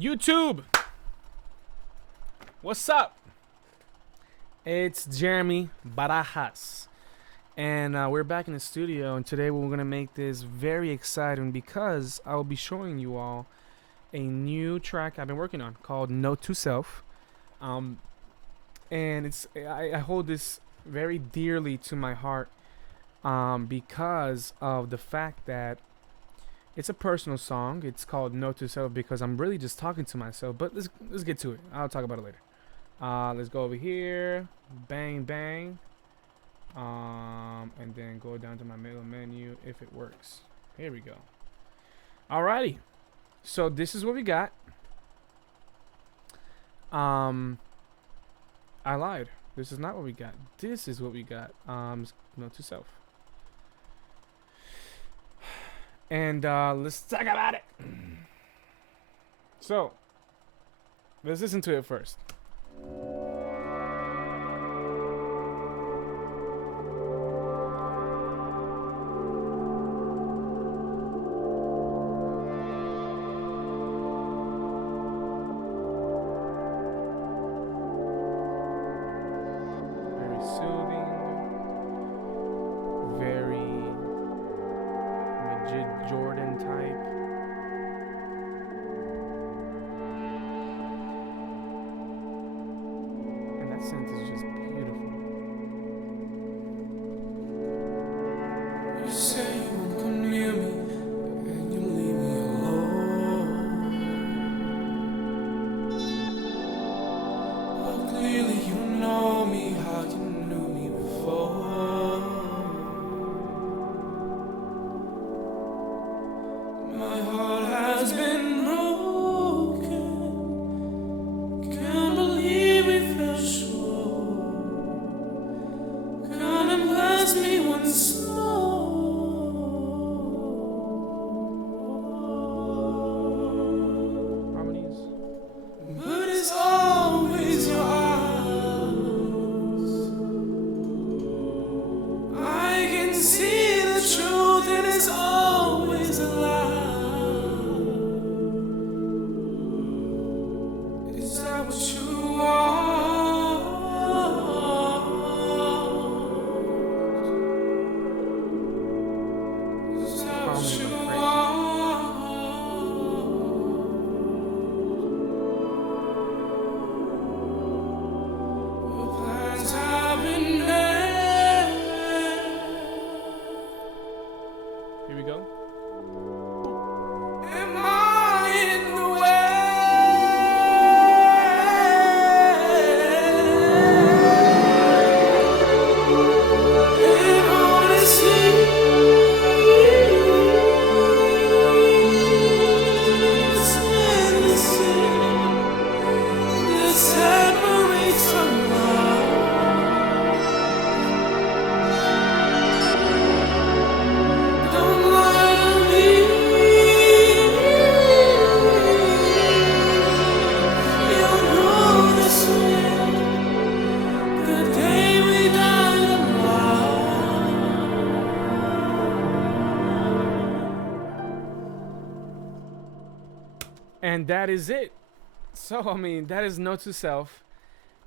YouTube, what's up? It's Jeremy Barajas, and we're back in the studio. And today we're gonna make this very exciting because I will be showing you all a new track I've been working on called "Note to Self." Um, and I hold this very dearly to my heart because of the fact that it's a personal song. It's called "Note to Self" because I'm really just talking to myself. But let's get to it. I'll talk about it later. Let's go over here. Bang bang. And then go down to my middle menu if it works. Here we go. Alrighty. So this is what we got. I lied. This is not what we got. This is what we got. Note to self. And let's talk about it. So let's listen to it first. Very soothing, very Majid Jordan type. And that synth is just beautiful. You say you won't come near me, and you leave me alone. But clearly you know me how you knew me before. My heart has been broken. Can't believe we fell short. Come and bless me once more. Harmonies. But it's always your eyes. I can see the truth, and it's always a lie. Is that what you want? Is that what Harmonies you are crazy. want? Your plans have been made. Here we go. Am I in the way? And honestly, it's endlessly that separates our lives. Don't lie to me. You know this will. The day we die alive. And that is it. So I mean, that is Note to Self.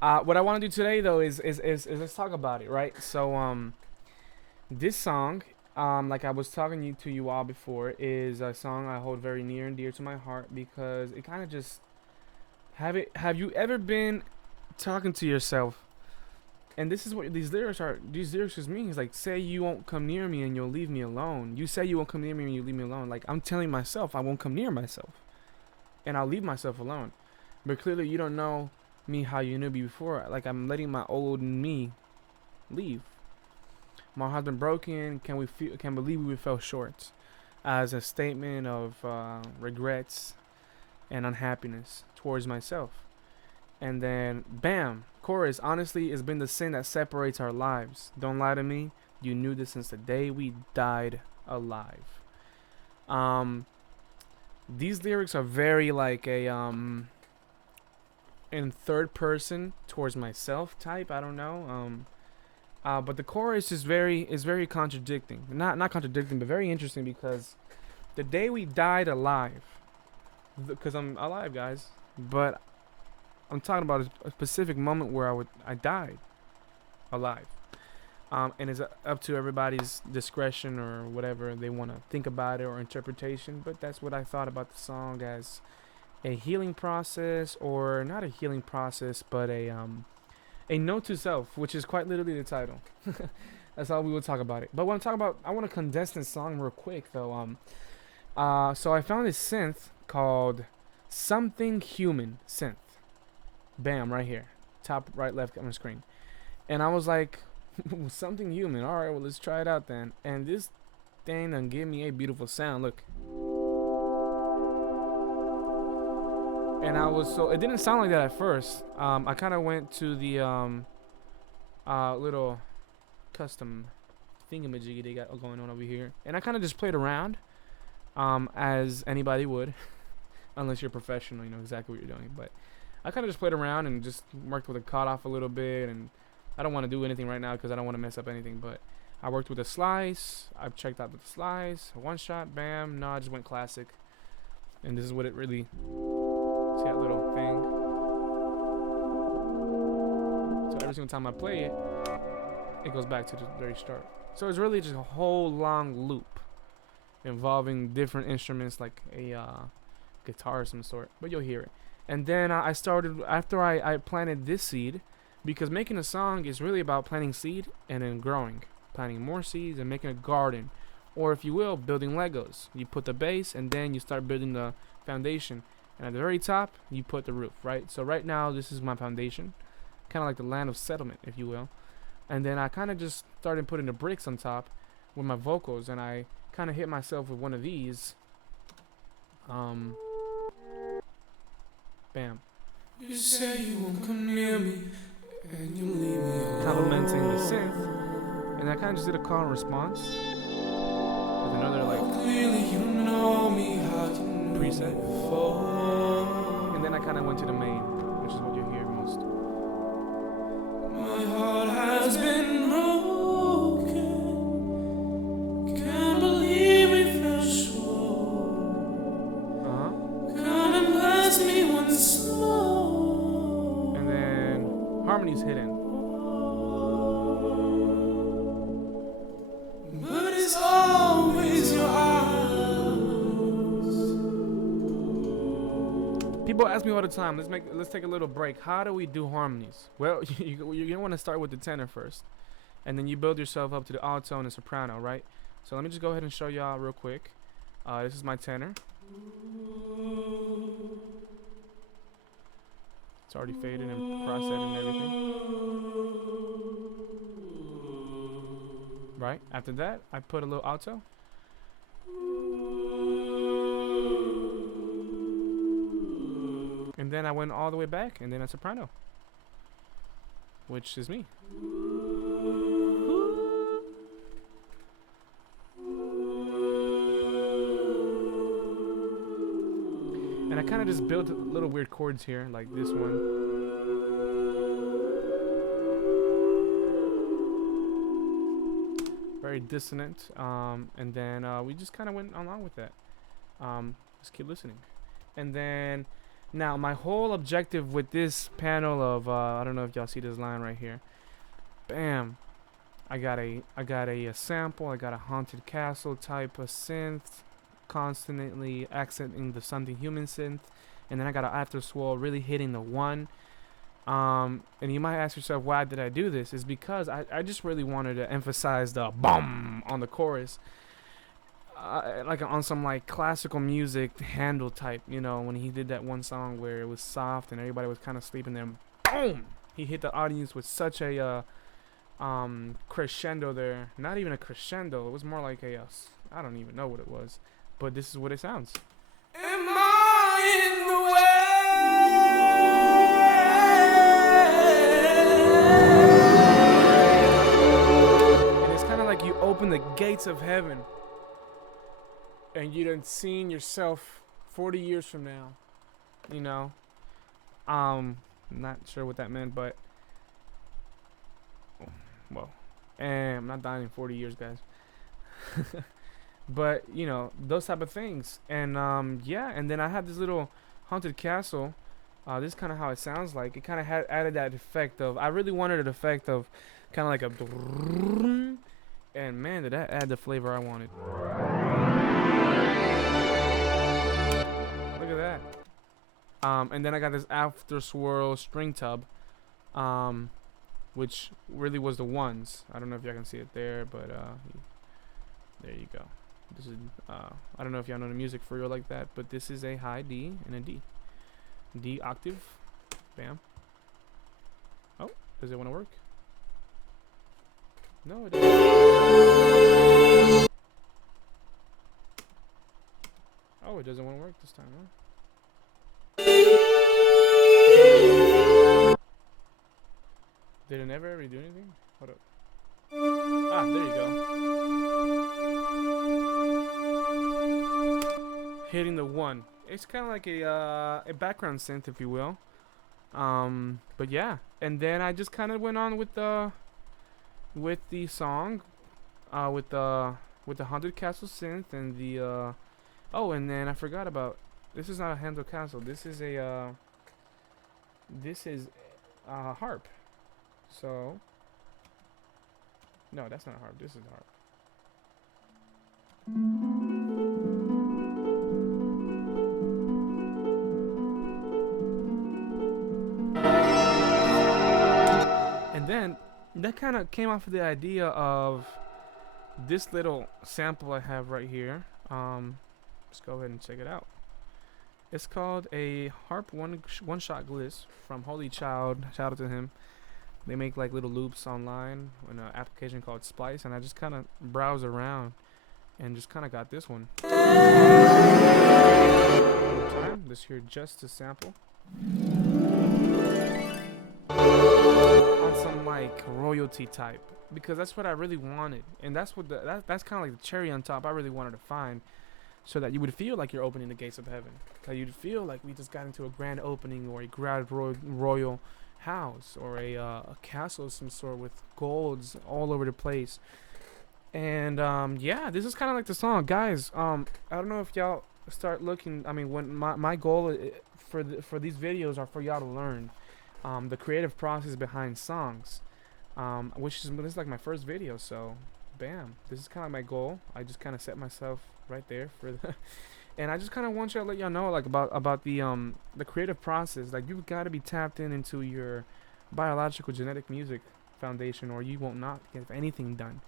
What I want to do today though is let's talk about it, right? So this song, like I was talking to you all before, is a song I hold very near and dear to my heart because it kind of just have you ever been talking to yourself? And this is what these lyrics are. These lyrics just mean is like, say you won't come near me and you'll leave me alone. You say you won't come near me and you leave me alone. Like I'm telling myself I won't come near myself, and I'll leave myself alone. But clearly you don't know me how you knew me before. Like I'm letting my old me leave. My heart's been broken. Can believe we fell short, as a statement of regrets and unhappiness towards myself. And then bam, chorus. Honestly, it's been the sin that separates our lives. Don't lie to me. You knew this since the day we died alive. These lyrics are very like a in third person towards myself type. I don't know. But the chorus is very contradicting. Not contradicting, but very interesting because the day we died alive. because I'm alive, guys. But I'm talking about a specific moment where I died alive. And it's up to everybody's discretion or whatever they want to think about it or interpretation. But that's what I thought about the song as a healing process, or not a healing process, but a note to self, which is quite literally the title. That's how we will talk about it. But when I'm talking about, I want to condense this song real quick though. So I found this synth called Something Human synth. Bam, right here, top right left on the screen. And I was like, something human. All right, well, let's try it out then. And this thing done give me a beautiful sound. Look. And it didn't sound like that at first. I kind of went to the little custom thingamajiggy they got going on over here, and I kind of just played around, as anybody would, unless you're a professional, you know exactly what you're doing. But I kind of just played around and just worked with the cutoff a little bit, and I don't want to do anything right now because I don't want to mess up anything. But I worked with a slice. I've checked out the slice, one shot, bam. No, I just went classic, and this is what it really. See that little thing? So every single time I play it, it goes back to the very start. So it's really just a whole long loop involving different instruments, like a guitar of some sort. But you'll hear it. And then I started, after I planted this seed, because making a song is really about planting seed and then growing. Planting more seeds and making a garden. Or if you will, building Legos. You put the base and then you start building the foundation. And at the very top, you put the roof, right? So right now, this is my foundation. Kind of like the land of settlement, if you will. And then I kind of just started putting the bricks on top with my vocals. And I kind of hit myself with one of these. Bam. You say you won't come near me, and you leave me alone. Complementing the synth. And I kind of just did a call and response. With another, like, Clearly you know me, how you knew preset. me before. And then I kind of went to the main, which is what you hear most. My heart has been broken. Can't believe we fell short. Come and bless me once more. And then harmony's hidden. But it's always your eyes. People ask me all the time. Let's take a little break. How do we do harmonies? Well, you want to start with the tenor first, and then you build yourself up to the alto and the soprano, right? So let me just go ahead and show y'all real quick. This is my tenor. It's already faded and processed and everything. Right? After that, I put a little alto. And then I went all the way back, and then a soprano, which is me. And I kind of just built little weird chords here, like this one. Very dissonant. And then we just kind of went along with that. Just keep listening. And then, now my whole objective with this panel of, I don't know if y'all see this line right here. Bam. I got a sample. I got a haunted castle type of synth, constantly accenting the something human synth, and then I got an after swirl really hitting the one. And you might ask yourself, why did I do this? Is because I just really wanted to emphasize the boom on the chorus, like on some like classical music Handel type, you know, when he did that one song where it was soft and everybody was kind of sleeping there. Boom! He hit the audience with such a crescendo there. Not even a crescendo. It was more like a I don't even know what it was, but this is what it sounds. Am I in the way? And it's kind of like you open the gates of heaven, and you done seen yourself 40 years from now. You know, not sure what that meant, but well, and I'm not dying in 40 years, guys. but you know, those type of things. And yeah, and then I had this little haunted castle. This is kind of how it sounds like. It kind of had added that effect of, I really wanted an effect of kind of like a and man, did that add the flavor I wanted. Look at that. And then I got this after swirl string tub, which really was the ones. I don't know if y'all can see it there, but there you go. This is I don't know if y'all know the music for real like that, but this is a high D and a D. D octave. Bam. Oh, does it want to work? No, it doesn't. Oh, it doesn't want to work this time, huh? Did it never ever do anything? Hold up. Ah, there you go. Hitting the one. It's kind of like a background synth, if you will. But yeah, and then I just kind of went on with the song, with the Haunted Castle synth and the oh, and then I forgot about, this is not a Haunted Castle. This is a harp. So no, that's not a harp. This is a harp. And then that kind of came off of the idea of this little sample I have right here. Let's go ahead and check it out. It's called a harp one shot gliss from Holy Child. Shout out to him. They make like little loops online on an application called Splice, and I just kind of browse around and just kind of got this one. Time. Let's hear just a sample. On some like royalty type, because that's what I really wanted, and that's what that's kind of like the cherry on top I really wanted to find, so that you would feel like you're opening the gates of heaven. That you'd feel like we just got into a grand opening or a grand royal house or a castle of some sort with golds all over the place. And yeah, this is kind of like the song, guys. I don't know if y'all start looking. I mean, when my goal for these videos are for y'all to learn the creative process behind songs, which is, this is like my first video, so bam, this is kind of my goal. I just kind of set myself right there for the and I just kind of want you to let y'all know like about the creative process. Like, you've got to be tapped into your biological genetic music foundation, or you won't not get anything done.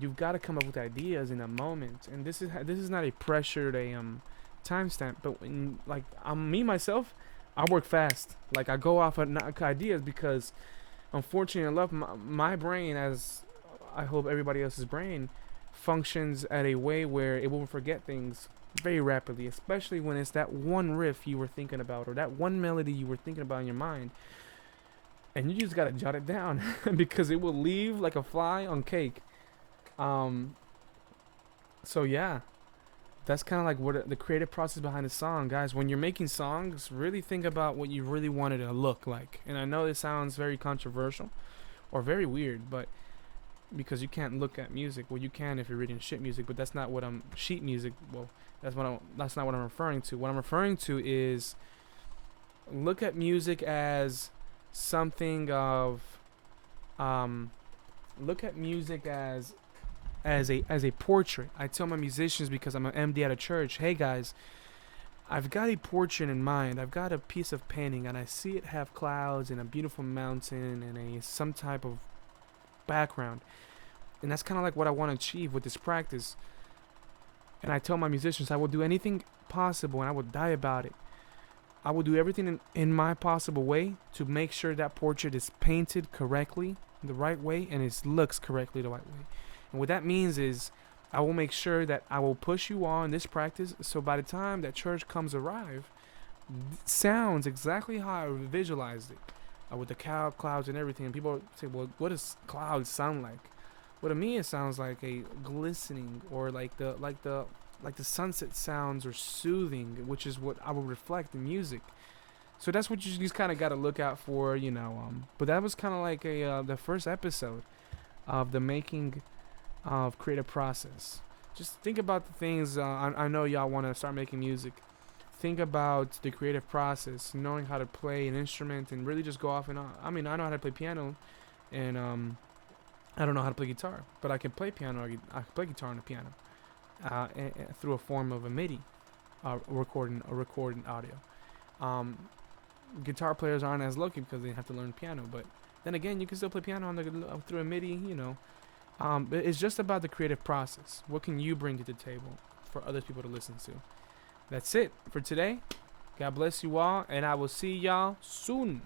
You've got to come up with ideas in a moment, and this is not a pressured timestamp, but when, like, me myself, I work fast. Like, I go off of ideas because, unfortunately enough, my brain, as I hope everybody else's brain, functions at a way where it will forget things very rapidly, especially when it's that one riff you were thinking about or that one melody you were thinking about in your mind, and you just gotta jot it down because it will leave like a fly on cake. So yeah, that's kind of like what the creative process behind the song, guys. When you're making songs, really think about what you really wanted it to look like. And I know this sounds very controversial or very weird, but because you can't look at music, well, you can if you're reading sheet music, but that's not what sheet music. Well, that's not what I'm referring to. What I'm referring to is, look at music as something of look at music as a portrait. I tell my musicians, because I'm an MD at a church, hey guys, I've got a portrait in mind. I've got a piece of painting, and I see it have clouds and a beautiful mountain and some type of background, and that's kind of like what I want to achieve with this practice. And I tell my musicians, I will do anything possible, and I will die about it. I will do everything in my possible way to make sure that portrait is painted correctly, the right way, and it looks correctly the right way. And what that means is, I will make sure that I will push you all in this practice, so by the time that church comes arrive, it sounds exactly how I visualized it, with the clouds and everything. And people say, well, what does clouds sound like? Well, to me, it sounds like a glistening, or like the sunset sounds, or soothing, which is what I will reflect in music. So that's what you just kind of got to look out for, you know. But that was kind of like the first episode of the making of creative process. just think about the things. I know y'all want to start making music. Think about the creative process, knowing how to play an instrument, and really just go off and on. I mean, I know how to play piano, and I don't know how to play guitar, but I can play piano. I can play guitar on the piano, through a form of a MIDI, recording audio. Guitar players aren't as lucky because they have to learn piano, but then again, you can still play piano on through a MIDI. It's just about the creative process. What can you bring to the table for other people to listen to? That's it for today. God bless you all, and I will see y'all soon.